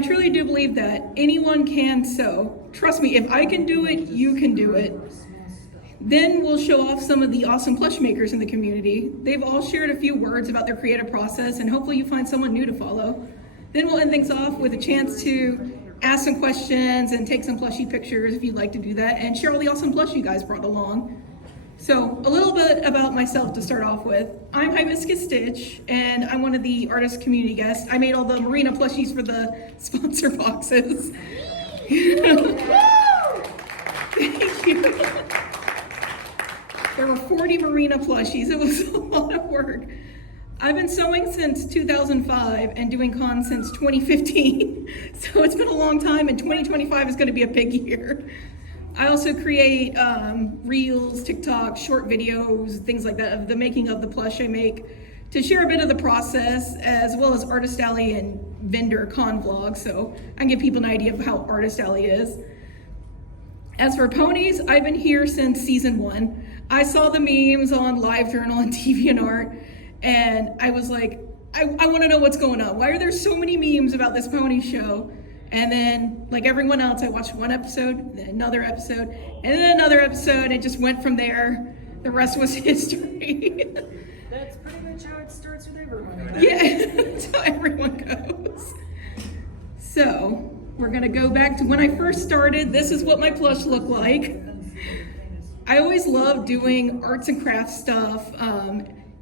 I truly do believe that anyone can sew. Trust me, if I can do it, you can do it. Then we'll show off some of the awesome plush makers in the community. They've all shared a few words about their creative process, and hopefully you find someone new to follow. Then we'll end things off with a chance to ask some questions and take some plushie pictures if you'd like to do that, and share all the awesome plush you guys brought along. So a little bit about myself to start off with. I'm Hibiscus Stitch, and I'm one of the artist community guests. I made all the Marina plushies for the sponsor boxes. Thank you. There were 40 Marina plushies. It was a lot of work. I've been sewing since 2005 and doing cons since 2015. So it's been a long time, and 2025 is going to be a big year. I also create reels, TikTok, short videos, things like that of the making of the plush I make to share a bit of the process, as well as Artist Alley and vendor con vlogs, so I can give people an idea of how Artist Alley is. As for ponies, I've been here since season 1. I saw the memes on LiveJournal and DeviantArt, and I was like, I want to know what's going on. Why are there so many memes about this pony show? And then, like everyone else, I watched one episode, then another episode, and then another episode. It just went from there. The rest was history. That's pretty much how it starts with everyone. Yeah, that's how everyone goes. So, we're gonna go back to when I first started. This is what my plush looked like. I always loved doing arts and crafts stuff.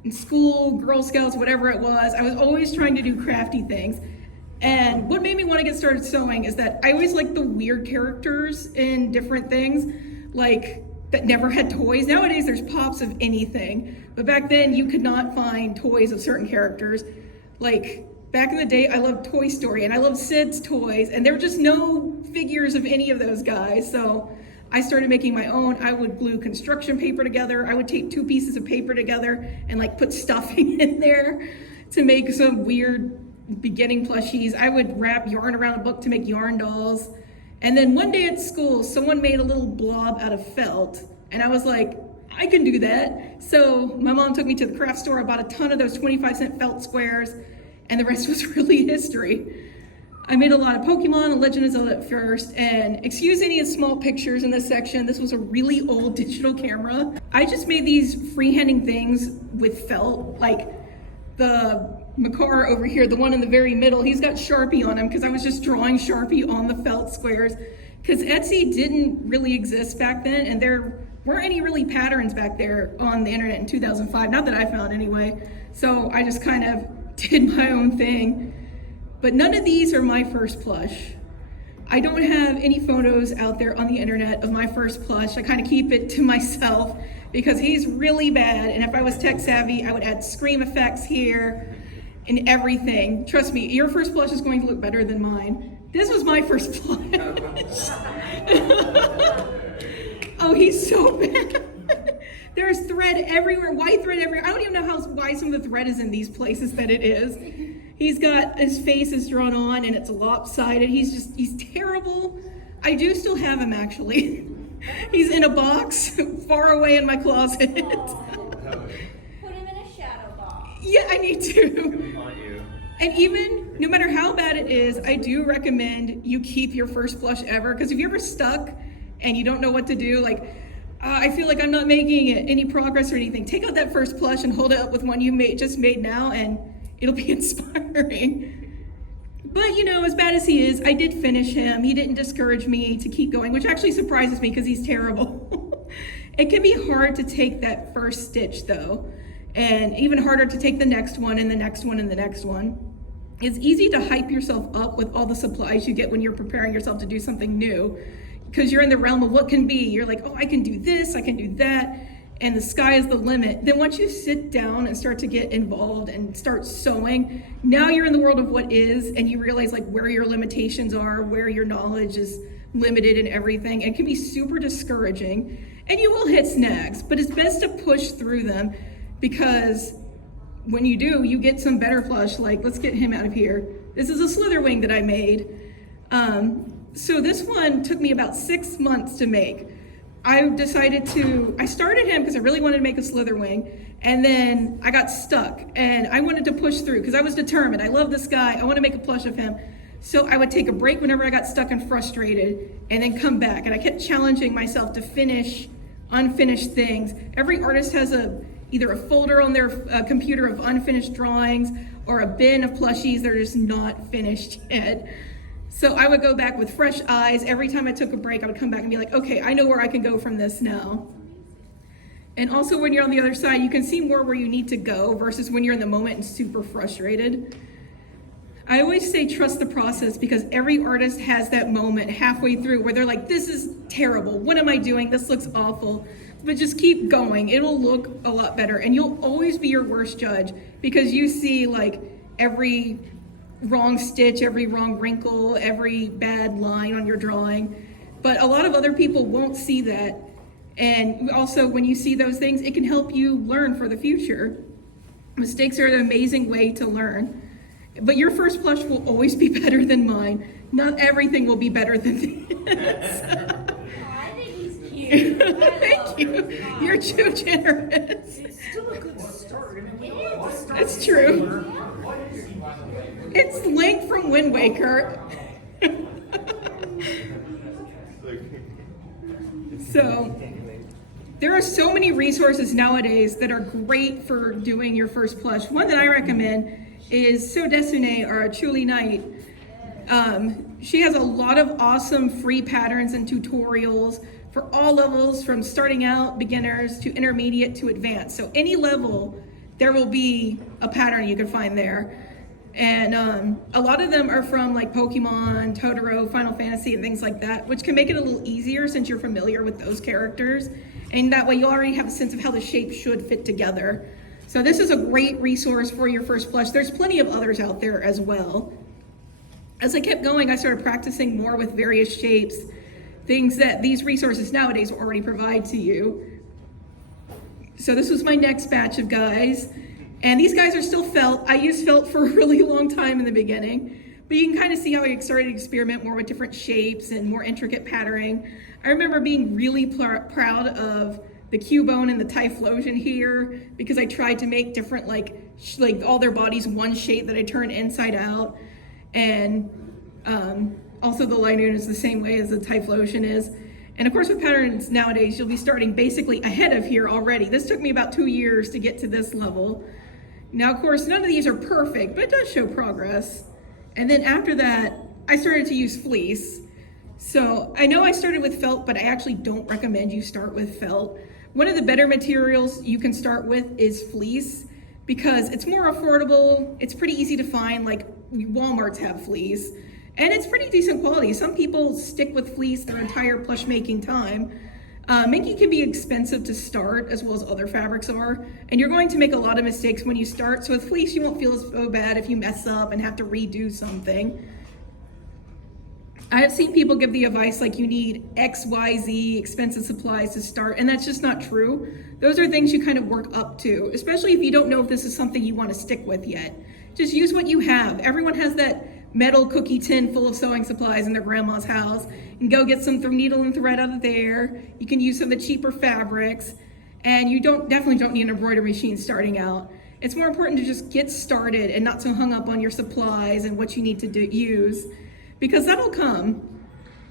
In school, Girl Scouts, whatever it was, I was always trying to do crafty things. And what made me want to get started sewing is that I always liked the weird characters in different things, like that never had toys. Nowadays there's pops of anything, but back then you could not find toys of certain characters. Like back in the day, I loved Toy Story and I loved Sid's toys, and there were just no figures of any of those guys. So I started making my own. I would glue construction paper together. I would tape 2 pieces of paper together and like put stuffing in there to make some weird beginning plushies. I would wrap yarn around a book to make yarn dolls. And then one day at school, someone made a little blob out of felt, and I was like, I can do that. So my mom took me to the craft store. I bought a ton of those 25-cent felt squares, and the rest was really history. I made a lot of Pokemon and Legend of Zelda at first, and excuse any small pictures in this section. This was a really old digital camera. I just made these freehanding things with felt, like the Makar over here, the one in the very middle, he's got Sharpie on him because I was just drawing Sharpie on the felt squares, because Etsy didn't really exist back then, and there weren't any really patterns back there on the internet in 2005, not that I found anyway. So I just kind of did my own thing. But none of these are my first plush. I don't have any photos out there on the internet of my first plush. I kind of keep it to myself because he's really bad, and if I was tech savvy, I would add scream effects here and everything. Trust me, your first plush is going to look better than mine. This was my first plush. Oh, he's so bad. There's thread everywhere, white thread everywhere. I don't even know why some of the thread is in these places that it is. He's got, his face is drawn on and it's lopsided. He's terrible. I do still have him actually. He's in a box far away in my closet. Put him in a shadow box. Yeah, I need to. And even, no matter how bad it is, I do recommend you keep your first plush ever, because if you're ever stuck and you don't know what to do, like, I feel like I'm not making any progress or anything, take out that first plush and hold it up with one you just made now, and it'll be inspiring. But you know, as bad as he is, I did finish him. He didn't discourage me to keep going, which actually surprises me because he's terrible. It can be hard to take that first stitch though, and even harder to take the next one and the next one and the next one. It's easy to hype yourself up with all the supplies you get when you're preparing yourself to do something new, because you're in the realm of what can be. You're like, oh, I can do this, I can do that, and the sky is the limit. Then once you sit down and start to get involved and start sewing, now you're in the world of what is, and you realize like where your limitations are, where your knowledge is limited and everything. It can be super discouraging, and you will hit snags, but it's best to push through them, because when you do, you get some better plush. Like, let's get him out of here. This is a Slitherwing that I made. So this one took me about 6 months to make. I started him because I really wanted to make a Slitherwing, and then I got stuck and I wanted to push through because I was determined. I love this guy, I want to make a plush of him. So I would take a break whenever I got stuck and frustrated and then come back. And I kept challenging myself to finish unfinished things. Every artist has either a folder on their computer of unfinished drawings or a bin of plushies that are just not finished yet. So I would go back with fresh eyes. Every time I took a break, I would come back and be like, okay, I know where I can go from this now. And also when you're on the other side, you can see more where you need to go versus when you're in the moment and super frustrated. I always say trust the process because every artist has that moment halfway through where they're like, this is terrible. What am I doing? This looks awful. But just keep going. It'll look a lot better. And you'll always be your worst judge because you see like every wrong stitch, every wrong wrinkle, every bad line on your drawing. But a lot of other people won't see that. And also when you see those things, it can help you learn for the future. Mistakes are an amazing way to learn. But your first plush will always be better than mine. Not everything will be better than this. I think he's cute. Thank you. You're too generous. It's still a good start. I mean, we don't have to start That's true. It's Link from Wind Waker. So, there are so many resources nowadays that are great for doing your first plush. One that I recommend is So Desune or Chuli Knight. She has a lot of awesome free patterns and tutorials for all levels, from starting out, beginners, to intermediate, to advanced. So any level, there will be a pattern you can find there. And a lot of them are from like Pokemon, Totoro, Final Fantasy, and things like that, which can make it a little easier since you're familiar with those characters. And that way you already have a sense of how the shape should fit together. So this is a great resource for your first plush. There's plenty of others out there as well. As I kept going, I started practicing more with various shapes, things that these resources nowadays will already provide to you. So this was my next batch of guys. And these guys are still felt. I used felt for a really long time in the beginning, but you can kind of see how I started to experiment more with different shapes and more intricate patterning. I remember being really proud of the Cubone and the Typhlosion here because I tried to make different like all their bodies one shape that I turned inside out. And also the Linoon is the same way as the Typhlosion is. And of course with patterns nowadays, you'll be starting basically ahead of here already. This took me about 2 years to get to this level. Now, of course, none of these are perfect, but it does show progress. And then after that, I started to use fleece. So I know I started with felt, but I actually don't recommend you start with felt. One of the better materials you can start with is fleece because it's more affordable. It's pretty easy to find, like Walmart's have fleece, and it's pretty decent quality. Some people stick with fleece their entire plush making time. Making can be expensive to start as well as other fabrics are, and you're going to make a lot of mistakes when you start. So with fleece, you won't feel so bad if you mess up and have to redo something. I have seen people give the advice like you need X, Y, Z expensive supplies to start, and that's just not true. Those are things you kind of work up to, especially if you don't know if this is something you want to stick with yet. Just use what you have. Everyone has that metal cookie tin full of sewing supplies in their grandma's house. And go get some needle and thread out of there. You can use some of the cheaper fabrics, and you definitely don't need an embroidery machine starting out. It's more important to just get started and not so hung up on your supplies and what you need to use, because that'll come.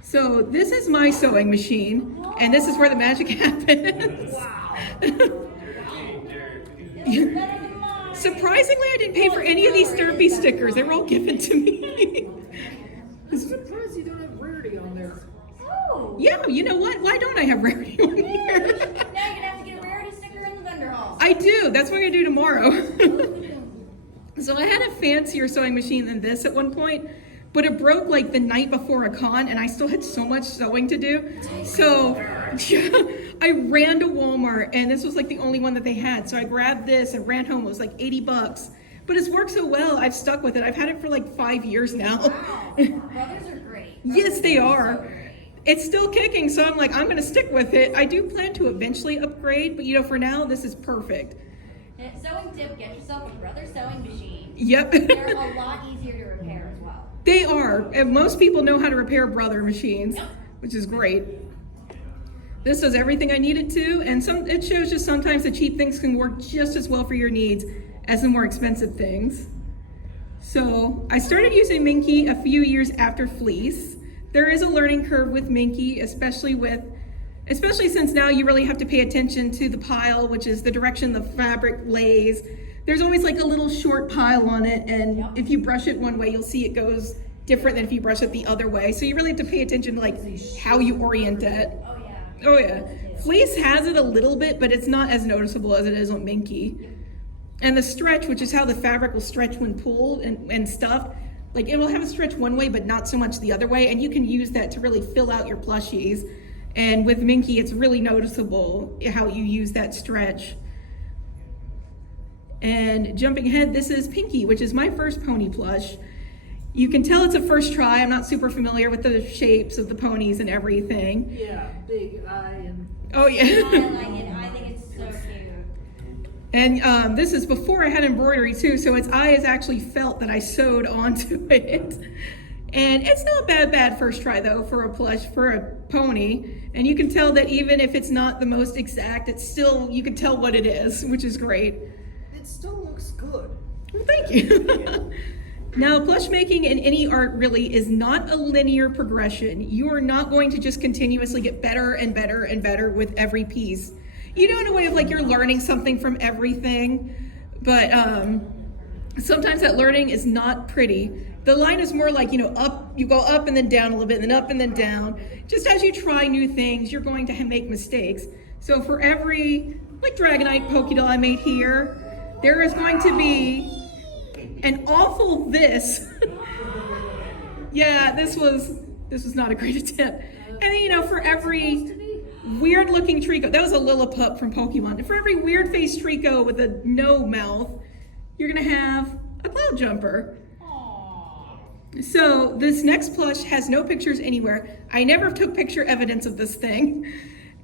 So this is my sewing machine, and this is where the magic happens. Wow. Surprisingly, I didn't pay for any of these therapy stickers. They were all given to me. I'm surprised you don't have rarity on there. Oh. Yeah, you know what? Why don't I have rarity on here? Now you're gonna have to get a rarity sticker in the vendor hall. I do. That's what I'm gonna do tomorrow. So I had a fancier sewing machine than this at one point, but it broke like the night before a con, and I still had so much sewing to do. So I ran to Walmart, and this was like the only one that they had. So I grabbed this and ran home. It was like $80. But it's worked so well, I've stuck with it. I've had it for like 5 years now. Wow. Brothers are great. Yes, they are. It's still kicking, so I'm like, I'm gonna stick with it. I do plan to eventually upgrade, but you know, for now, this is perfect. Sewing tip, get yourself a brother sewing machine. Yep. They're a lot easier to repair as well. They are. And most people know how to repair brother machines, which is great. This does everything I need it to, and it shows just sometimes the cheap things can work just as well for your needs as the more expensive things. So I started using Minky a few years after fleece. There is a learning curve with Minky, especially since now you really have to pay attention to the pile, which is the direction the fabric lays. There's always like a little short pile on it, and if you brush it one way, you'll see it goes different than if you brush it the other way. So you really have to pay attention to like how you orient it. Oh yeah. Fleece has it a little bit, but it's not as noticeable as it is on Minky. And the stretch, which is how the fabric will stretch when pulled and stuffed, like it will have a stretch one way, but not so much the other way. And you can use that to really fill out your plushies. And with Minky, it's really noticeable how you use that stretch. And jumping ahead, this is Pinky, which is my first pony plush. You can tell it's a first try. I'm not super familiar with the shapes of the ponies and everything. Yeah, big eye and... Oh yeah. I like it. I think it's so cute. And this is before I had embroidery too, so its eye is actually felt that I sewed onto it. And it's not bad first try though for a plush, for a pony. And you can tell that even if it's not the most exact, it's still, you can tell what it is, which is great. It still looks good. Well, thank you. Now, plush making in any art really is not a linear progression. You are not going to just continuously get better and better and better with every piece. You know, in a way of like you're learning something from everything, but sometimes that learning is not pretty. The line is more like, you know, up, you go up and then down a little bit, and then up and then down. Just as you try new things, you're going to make mistakes. So for every, like Dragonite Poké Doll I made here, there is going to be an awful this. Yeah, this was not a great attempt. And then, you know, for every weird looking Trico, that was a Lillipup from Pokemon. For every weird faced Trico with a no mouth, you're gonna have a Cloud Jumper. So this next plush has no pictures anywhere. I never took picture evidence of this thing.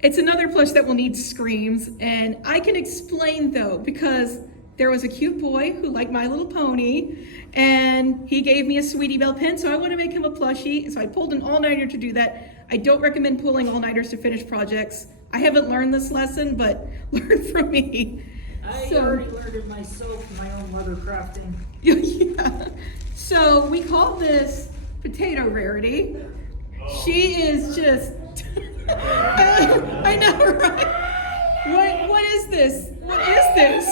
It's another plush that will need screams, and I can explain though, because there was a cute boy who liked My Little Pony, and he gave me a Sweetie Belle pin, so I want to make him a plushie. So I pulled an all-nighter to do that. I don't recommend pulling all-nighters to finish projects. I haven't learned this lesson, but learn from me. I already learned it myself in my own leather crafting. Yeah. So we call this Potato Rarity. She is just, I know, right? What is this? What is this?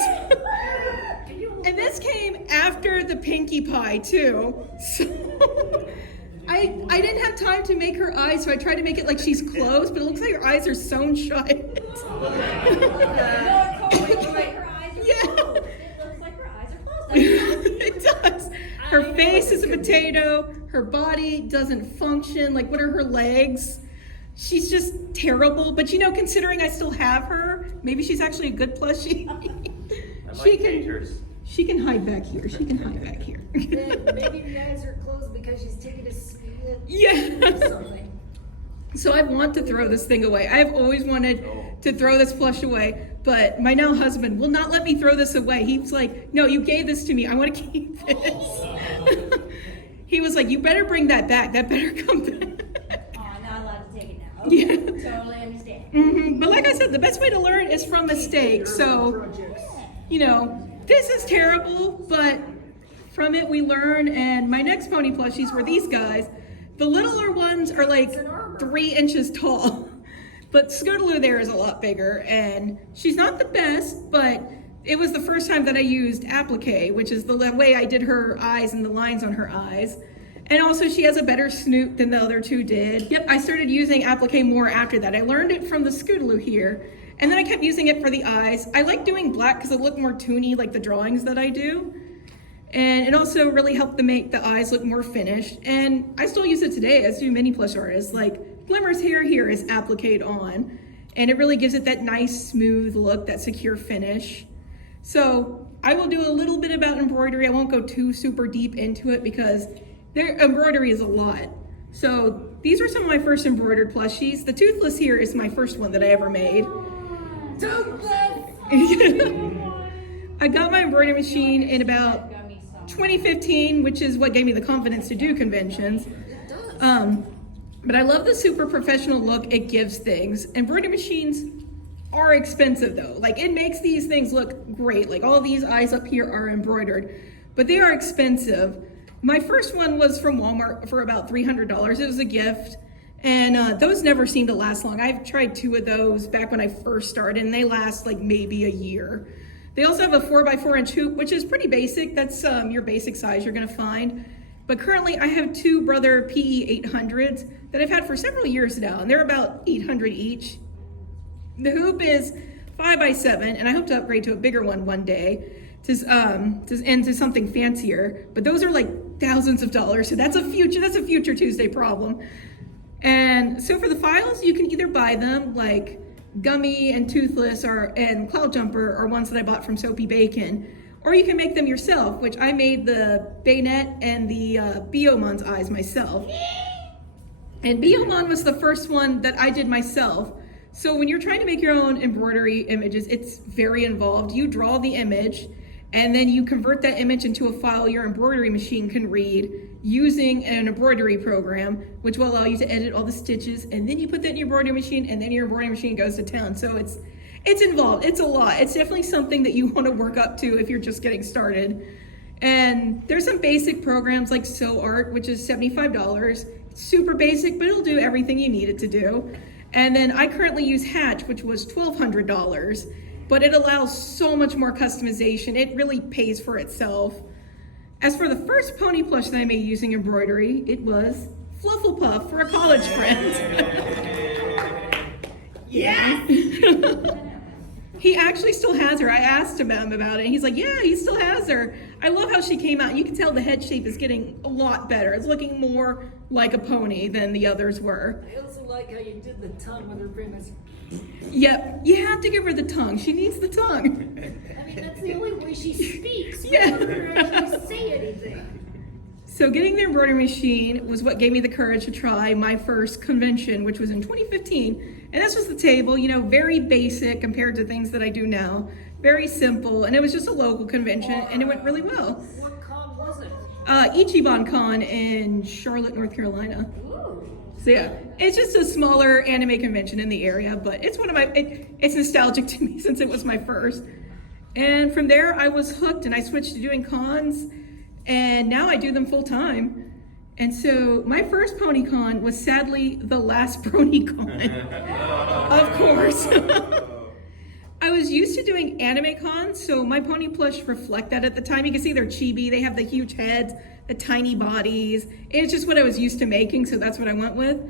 And this came after the Pinkie Pie too. So I didn't have time to make her eyes, so I tried to make it like she's closed, but it looks like her eyes are sewn shut. No, it's totally right. Her eyes are Yeah. closed. It looks like her eyes are closed. It does. Her face is a potato. Her body doesn't function. Like, what are her legs? She's just terrible. But you know, considering I still have her, maybe she's actually a good plushie. She can hide back here. She can hide back here. Then maybe the eyes are closed because she's taking a spit. Yeah. Something. So I want to throw this thing away. I've always wanted to throw this plush away, but my now husband will not let me throw this away. He's like, no, you gave this to me. I want to keep this. He was like, you better bring that back. That better come back. Oh, I'm not allowed to take it now. Okay, Yeah. totally understand. But like I said, the best way to learn is from mistakes. So, you know, this is terrible, but from it we learn. And my next pony plushies were these guys. The littler ones are like 3 inches tall, but Scootaloo there is a lot bigger, and she's not the best, but it was the first time that I used applique, which is the way I did her eyes and the lines on her eyes. And also she has a better snoot than the other two did. Yep, I started using applique more after that. I learned it from the Scootaloo here, and then I kept using it for the eyes. I like doing black because it looked more toony like the drawings that I do. And it also really helped to make the eyes look more finished. And I still use it today, as do many plush artists. Like Glimmer's hair here is appliqued on, and it really gives it that nice smooth look, that secure finish. So I will do a little bit about embroidery. I won't go too super deep into it because embroidery is a lot. So these are some of my first embroidered plushies. The Toothless here is my first one that I ever made. I got my embroidery machine in about 2015, which is what gave me the confidence to do conventions. But I love the super professional look it gives things. Embroidery machines are expensive though. Like, it makes these things look great. Like, all these eyes up here are embroidered. but they are expensive. My first one was from Walmart for about $300. It was a gift. And those never seem to last long. I've tried 2 of those back when I first started, and they last like maybe a year. They also have a 4x4 inch hoop, which is pretty basic. That's your basic size you're gonna find. But currently I have 2 Brother PE 800s that I've had for several years now, and they're about 800 each. The hoop is 5x7, and I hope to upgrade to a bigger one day to something fancier. But those are like thousands of dollars, so that's a future Tuesday problem. And so for the files, you can either buy them, like Gummy and Toothless and Cloud Jumper are ones that I bought from Soapy Bacon, or you can make them yourself, which I made the Bayonet and the Biomon's eyes myself. And Biomon was the first one that I did myself. So when you're trying to make your own embroidery images, it's very involved. You draw the image, and then you convert that image into a file your embroidery machine can read using an embroidery program, which will allow you to edit all the stitches, and then you put that in your embroidery machine, and then your embroidery machine goes to town. So it's involved, it's a lot. It's definitely something that you want to work up to if you're just getting started. And there's some basic programs like Sew Art, which is $75. It's super basic, but it'll do everything you need it to do. And then I currently use Hatch, which was $1,200, but it allows so much more customization. It really pays for itself. As for the first pony plush that I made using embroidery, it was Flufflepuff for a college friend. Yes! He actually still has her. I asked him about it. He's like, yeah, he still has her. I love how she came out. You can tell the head shape is getting a lot better. It's looking more like a pony than the others were. I also like how you did the tongue with her premise. Yep, you have to give her the tongue. She needs the tongue. I mean, that's the only way she speaks. Yeah. Without her actually say anything. So getting the embroidery machine was what gave me the courage to try my first convention, which was in 2015. And this was the table, you know, very basic compared to things that I do now. Very simple, and it was just a local convention, and it went really well. What con was it? Ichiban Con in Charlotte, North Carolina. Ooh. So yeah, it's just a smaller anime convention in the area, but it's one of it's nostalgic to me since it was my first. And from there, I was hooked, and I switched to doing cons, and now I do them full time. And so my first PonyCon was sadly the last PonyCon, of course. I was used to doing anime cons, so my pony plush reflect that at the time. You can see they're chibi, they have the huge heads, the tiny bodies. It's just what I was used to making, so that's what I went with.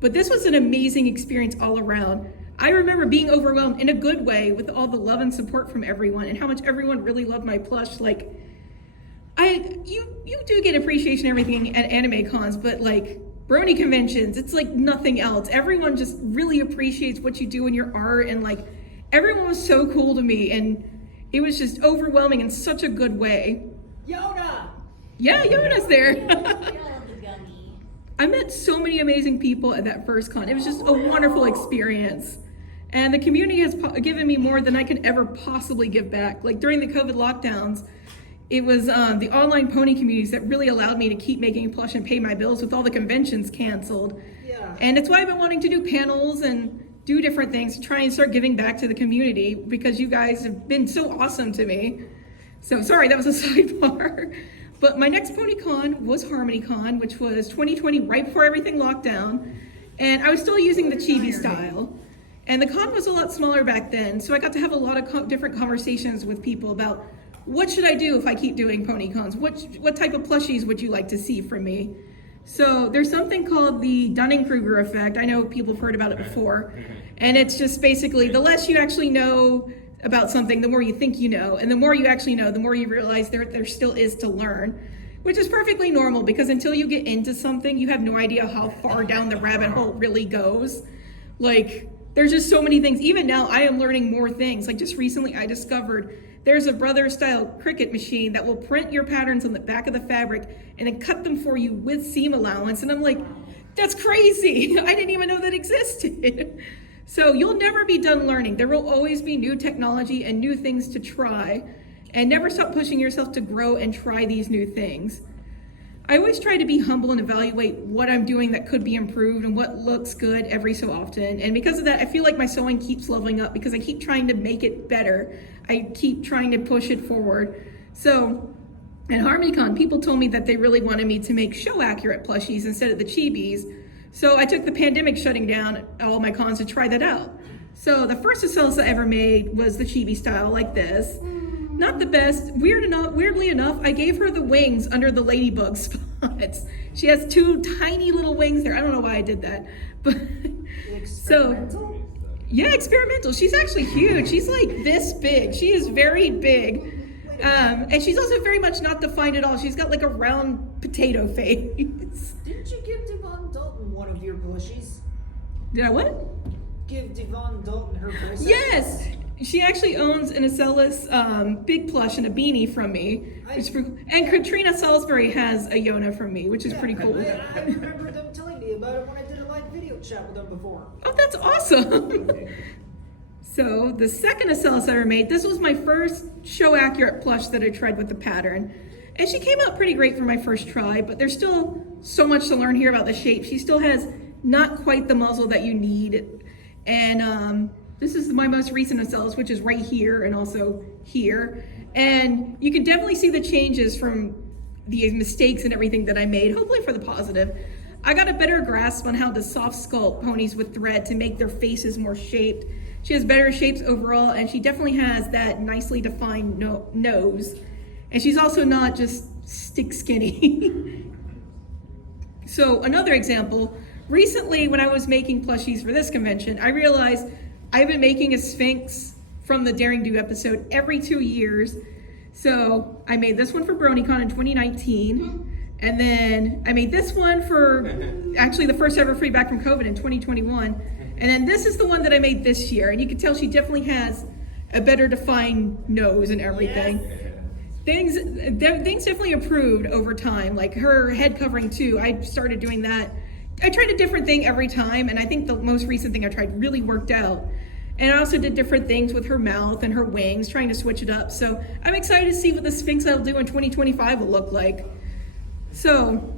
But this was an amazing experience all around. I remember being overwhelmed in a good way with all the love and support from everyone and how much everyone really loved my plush. Like, you do get appreciation and everything at anime cons, but like brony conventions, it's like nothing else. Everyone just really appreciates what you do in your art, and like everyone was so cool to me, and it was just overwhelming in such a good way. Yoda! Yeah, Yoda's there. I love the gummy. I met so many amazing people at that first con. It was just a wonderful experience. And the community has given me more than I could ever possibly give back. Like during the COVID lockdowns, it was the online pony communities that really allowed me to keep making plush and pay my bills with all the conventions canceled. Yeah. And it's why I've been wanting to do panels and do different things to try and start giving back to the community, because you guys have been so awesome to me. So sorry, that was a sidebar. But my next PonyCon was HarmonyCon, which was 2020, right before everything locked down. And I was still using the chibi style. And the con was a lot smaller back then, so I got to have a lot of different conversations with people about what should I do if I keep doing PonyCons? What type of plushies would you like to see from me? So there's something called the Dunning-Kruger effect. I know people have heard about it before. And it's just basically the less you actually know about something, the more you think you know. And the more you actually know, the more you realize there still is to learn, which is perfectly normal, because until you get into something, you have no idea how far down the rabbit hole it really goes. Like, there's just so many things. Even now, I am learning more things. Like just recently, I discovered there's a Brother style Cricut machine that will print your patterns on the back of the fabric and then cut them for you with seam allowance. And I'm like, that's crazy. I didn't even know that existed. So you'll never be done learning. There will always be new technology and new things to try, and never stop pushing yourself to grow and try these new things. I always try to be humble and evaluate what I'm doing that could be improved and what looks good every so often. And because of that, I feel like my sewing keeps leveling up because I keep trying to make it better. I keep trying to push it forward. So At HarmonyCon, people told me that they really wanted me to make show-accurate plushies instead of the chibis. So I took the pandemic shutting down all my cons to try that out. So the first Acellus I ever made was the chibi style, like this. Not the best. Weirdly enough, I gave her the wings under the ladybug spots. She has two tiny little wings there. I don't know why I did that. But Experimental? yeah, experimental. She's actually huge. She's like this big. She is very big. And she's also very much not defined at all. She's got like a round potato face. Didn't you give Devon Dalton one of your plushies? Did I what? Give Devon Dalton her present? Yes! She actually owns an Acellus big plush and a beanie from me. And Katrina Salisbury has a Yona from me, which is pretty cool. I remember them telling me about it when I did a live video chat with them before. Oh, that's awesome! So, the second Acellus I ever made, this was my first show-accurate plush that I tried with the pattern. And she came out pretty great for my first try, but there's still so much to learn here about the shape. She still has not quite the muzzle that you need. And this is my most recent Acellus, which is right here and also here. And you can definitely see the changes from the mistakes and everything that I made, hopefully for the positive. I got a better grasp on how to soft sculpt ponies with thread to make their faces more shaped. She has better shapes overall, and she definitely has that nicely defined nose. And she's also not just stick skinny. So another example, recently when I was making plushies for this convention, I realized I've been making a Sphinx from the Daring Do episode every 2 years. So I made this one for BronyCon in 2019. And then I made this one for actually the first Everfree back from COVID in 2021. And then this is the one that I made this year. And you can tell she definitely has a better defined nose and everything. Yes. Things definitely improved over time. Like her head covering too, I started doing that. I tried a different thing every time. And I think the most recent thing I tried really worked out. And I also did different things with her mouth and her wings, trying to switch it up. So I'm excited to see what the Sphinx I'll do in 2025 will look like. So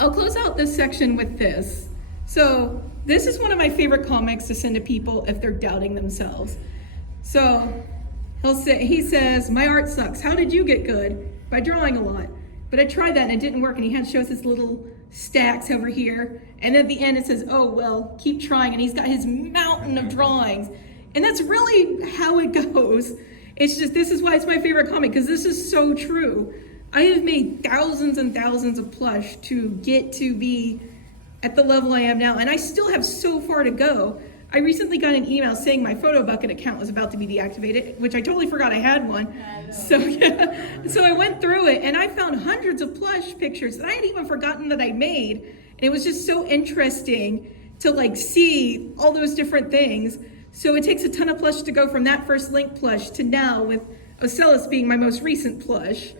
I'll close out this section with this. So this is one of my favorite comics to send to people if they're doubting themselves. So he says, my art sucks. How did you get good? By drawing a lot. But I tried that and it didn't work. And he shows his little stacks over here. And then at the end it says, oh, well, keep trying. And he's got his mountain of drawings. And that's really how it goes. It's just, this is why it's my favorite comic, because this is so true. I have made thousands and thousands of plush to get to be at the level I am now, and I still have so far to go. I recently got an email saying my photo bucket account was about to be deactivated, which I totally forgot I had one. So yeah, so I went through it and I found hundreds of plush pictures that I had even forgotten that I made. And it was just so interesting to like see all those different things. So it takes a ton of plush to go from that first Link plush to now with Acellus being my most recent plush.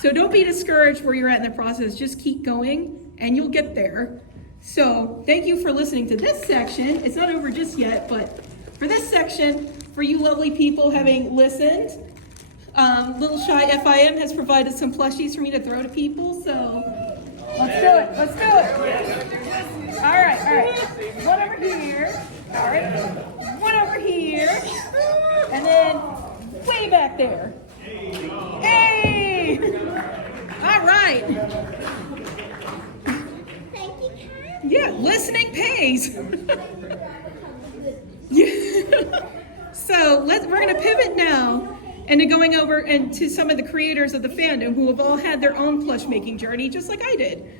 So don't be discouraged where you're at in the process. Just keep going and you'll get there. So thank you for listening to this section. It's not over just yet, but for this section, for you lovely people having listened, Little Shy FIM has provided some plushies for me to throw to people. So let's do it. Let's do it. All right. One over here. All right. One over here. And then way back there. Hey! All right. Thank you, Kat. Yeah, listening pays. Yeah. So we're going to pivot now into going over into some of the creators of the fandom who have all had their own plush making journey, just like I did.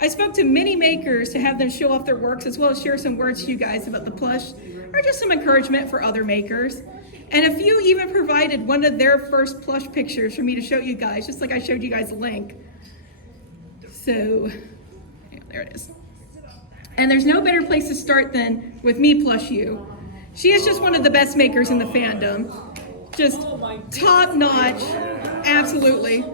I spoke to many makers to have them show off their works, as well as share some words to you guys about the plush, or just some encouragement for other makers. And a few even provided one of their first plush pictures for me to show you guys, just like I showed you guys a link. So, yeah, there it is. And there's no better place to start than with me Plush You. She is just one of the best makers in the fandom. Just top notch, absolutely.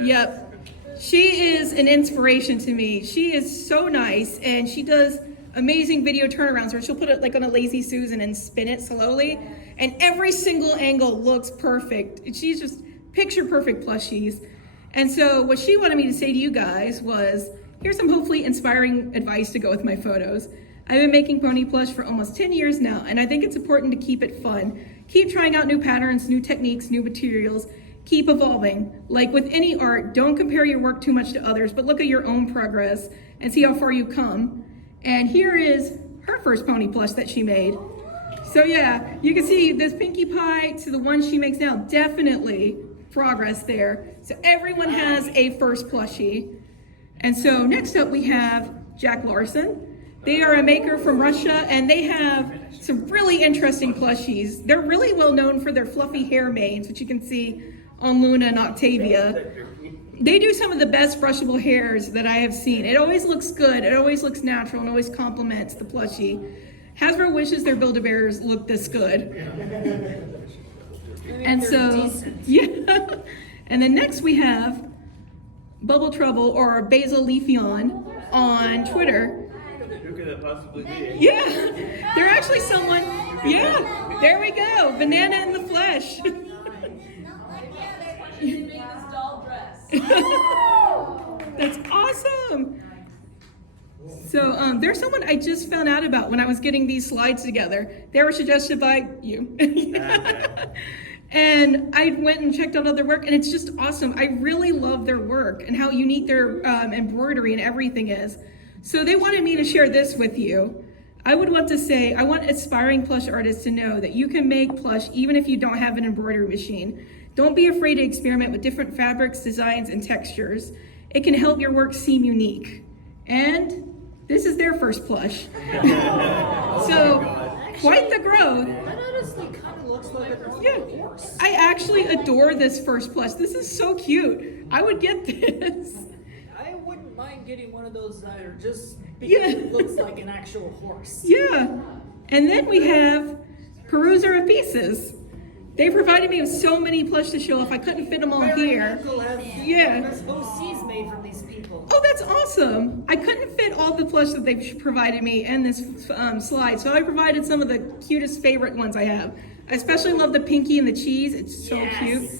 Yep. She is an inspiration to me. She is so nice, and she does amazing video turnarounds where she'll put it like on a Lazy Susan and spin it slowly, and every single angle looks perfect. She's just picture perfect plushies. And so what she wanted me to say to you guys was, here's some hopefully inspiring advice to go with my photos. I've been making pony plush for almost 10 years now, and I think it's important to keep it fun. Keep trying out new patterns, new techniques, new materials. Keep evolving. Like with any art, don't compare your work too much to others, but look at your own progress and see how far you come. And here is her first pony plush that she made. So yeah, you can see this Pinkie Pie to the one she makes now, definitely progress there. So everyone has a first plushie. And so next up we have Jack Larson. They are a maker from Russia, and they have some really interesting plushies. They're really well known for their fluffy hair manes, which you can see on Luna and Octavia. They do some of the best brushable hairs that I have seen. It always looks good, it always looks natural, and always complements the plushie. Hasbro wishes their Build-A-Bears looked this good. And so, yeah. And then next we have Bubble Trouble, or Basil Leafeon on Twitter. Who could it possibly be? Yeah, they're actually someone, yeah, there we go, banana in the flesh. That's awesome. So there's someone I just found out about when I was getting these slides together. They were suggested by you. And I went and checked out other work, and it's just awesome. I really love their work and how unique their embroidery and everything is. So they wanted me to share this with you. I would want to say, I want aspiring plush artists to know that you can make plush even if you don't have an embroidery machine. Don't be afraid to experiment with different fabrics, designs, and textures. It can help your work seem unique. And this is their first plush. So, quite the growth. That honestly kind of looks like a Yeah, horse. I actually adore this first plush. This is so cute. I would get this. I wouldn't mind getting one of those either, just because Yeah. it looks like an actual horse. Yeah. And then we have Peruser of Pieces. They provided me with so many plush to show off. I couldn't fit them all here. Yeah. There's OCs made from these people. Oh, that's awesome. I couldn't fit all the plush that they've provided me in this slide, so I provided some of the cutest favorite ones I have. I especially love the Pinky and the cheese. It's so cute.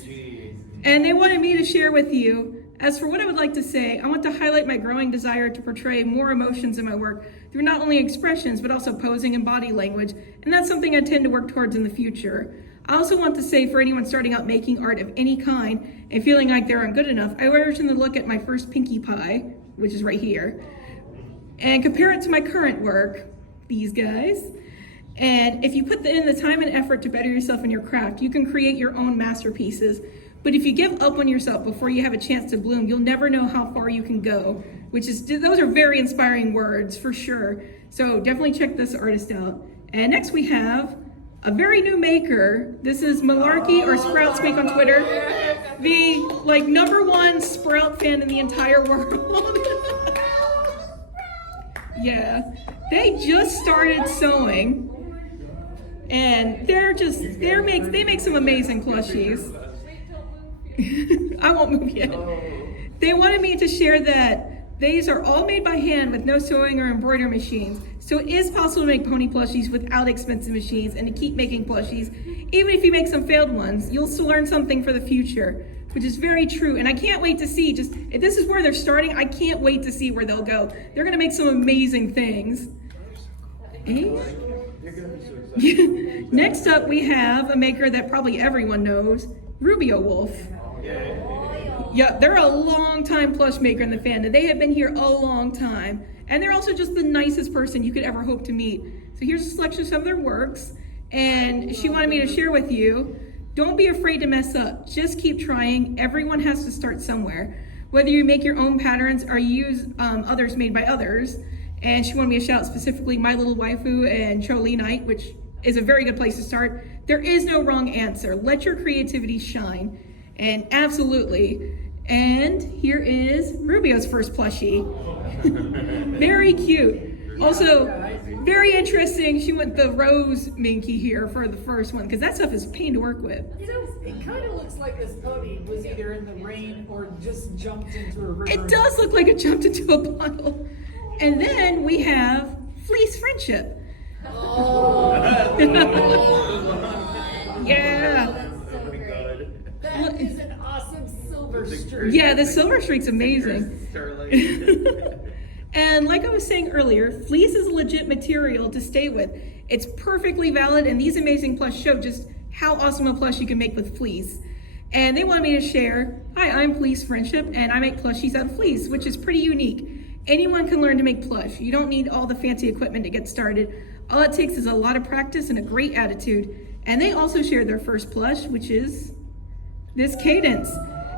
And they wanted me to share with you. As for what I would like to say, I want to highlight my growing desire to portray more emotions in my work through not only expressions, but also posing and body language. And that's something I tend to work towards in the future. I also want to say, for anyone starting out making art of any kind and feeling like they aren't good enough, I urge them to look at my first Pinkie Pie, which is right here, and compare it to my current work, these guys. And if you put in the time and effort to better yourself in your craft, you can create your own masterpieces. But if you give up on yourself before you have a chance to bloom, you'll never know how far you can go, those are very inspiring words for sure. So definitely check this artist out. And next we have a very new maker. This is Malarkey, or Sprout Speak on Twitter. The #1 Sprout fan in the entire world. Yeah, they just started sewing, and they make some amazing plushies. I won't move yet. They wanted me to share that these are all made by hand with no sewing or embroidery machines. So it is possible to make pony plushies without expensive machines and to keep making plushies. Even if you make some failed ones, you'll still learn something for the future, which is very true. And I can't wait to see, if this is where they're starting, I can't wait to see where they'll go. They're gonna make some amazing things. Next up, we have a maker that probably everyone knows, Rubio Wolf. Yeah, they're a long time plush maker in the fandom. They have been here a long time. And they're also just the nicest person you could ever hope to meet. So here's a selection of some of their works. And she wanted me to share with you, don't be afraid to mess up. Just keep trying. Everyone has to start somewhere. Whether you make your own patterns or use others made by others. And she wanted me to shout out specifically My Little Waifu and Choli Night, which is a very good place to start. There is no wrong answer. Let your creativity shine. And absolutely. And here is Rubio's first plushie. Very cute. Also, very interesting. She went the rose minky here for the first one, because that stuff is a pain to work with. You know, it kind of looks like this pony was either in the rain or just jumped into a river. It does look like it jumped into a puddle. And then we have Fleece Friendship. Oh. Yeah. That is an awesome silver streak. Yeah, the silver streak's amazing. And like I was saying earlier, fleece is a legit material to stay with. It's perfectly valid, and these amazing plush show just how awesome a plush you can make with fleece. And they wanted me to share, hi, I'm Fleece Friendship, and I make plushies out of fleece, which is pretty unique. Anyone can learn to make plush. You don't need all the fancy equipment to get started. All it takes is a lot of practice and a great attitude. And they also shared their first plush, which is this Cadence.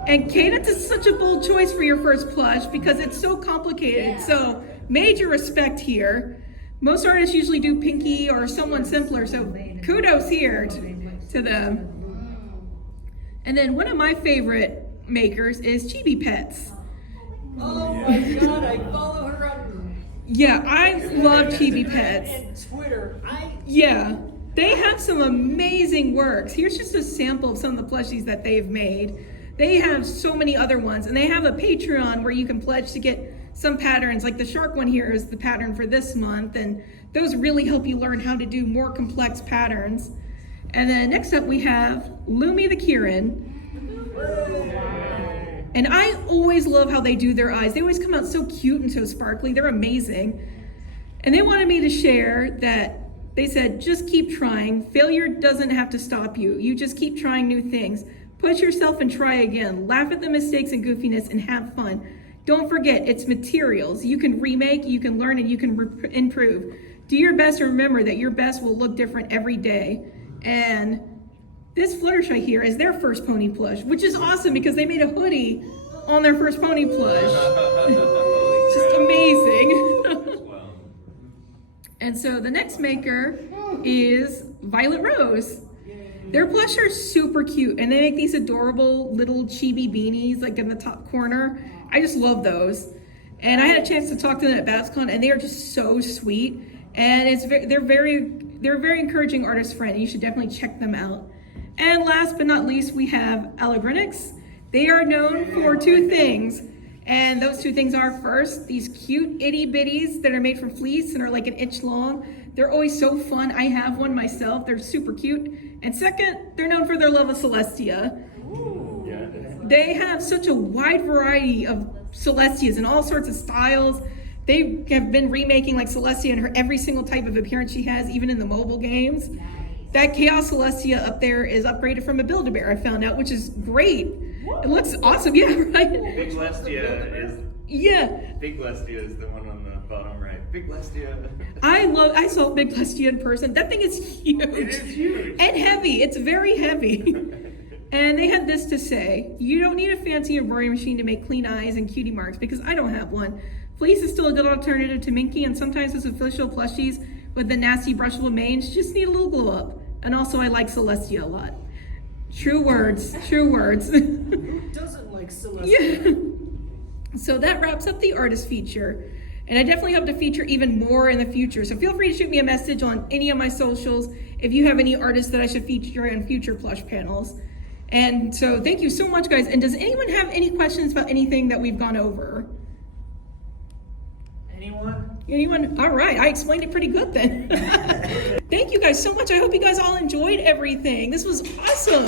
And Cadence is such a bold choice for your first plush because it's so complicated. So major respect here. Most artists usually do Pinky or someone simpler, so kudos here to them. And then one of my favorite makers is Chibi Pets. Oh my God, I follow her on Yeah, I love Chibi Pets. and Twitter. Yeah, they have some amazing works. Here's just a sample of some of the plushies that they've made. They have so many other ones, and they have a Patreon where you can pledge to get some patterns. Like the shark one here is the pattern for this month, and those really help you learn how to do more complex patterns. And then next up we have Lumi the Kieran. And I always love how they do their eyes. They always come out so cute and so sparkly. They're amazing. And they wanted me to share that they said, just keep trying. Failure doesn't have to stop you. You just keep trying new things. Push yourself and try again. Laugh at the mistakes and goofiness and have fun. Don't forget, it's materials. You can remake, you can learn, and you can improve. Do your best and remember that your best will look different every day. And this Fluttershy here is their first pony plush, which is awesome because they made a hoodie on their first pony plush. Just amazing. And so the next maker is Violet Rose. Their plush are super cute, and they make these adorable little chibi beanies like in the top corner. I just love those. And I had a chance to talk to them at BabsCon, and they are just so sweet. And they're very encouraging artist friend. You should definitely check them out. And last but not least, we have Allegrinics. They are known for two things. And those two things are, first, these cute itty bitties that are made from fleece and are like an inch long. They're always so fun. I have one myself. They're super cute. And second, they're known for their love of Celestia. They have such a wide variety of Celestias in all sorts of styles. They have been remaking like Celestia in her every single type of appearance she has, even in the mobile games. That Chaos Celestia up there is upgraded from a Build-A-Bear, I found out, which is great. It looks awesome, yeah, right? Big Lestia is. Yeah. Big Lestia is the one on the bottom right. Big Lestia. I saw Big Lestia in person. That thing is huge. It is huge. And heavy. It's very heavy. And they had this to say: you don't need a fancy embroidery machine to make clean eyes and cutie marks, because I don't have one. Fleece is still a good alternative to Minky, and sometimes those official plushies with the nasty brushable manes just need a little glow up. And also, I like Celestia a lot. True words, true words. Who doesn't like Celestia? Yeah. So that wraps up the artist feature. And I definitely hope to feature even more in the future. So feel free to shoot me a message on any of my socials if you have any artists that I should feature in future plush panels. And so thank you so much, guys. And does anyone have any questions about anything that we've gone over? Anyone? All right, I explained it pretty good then. Thank you guys so much. I hope you guys all enjoyed everything. This was awesome.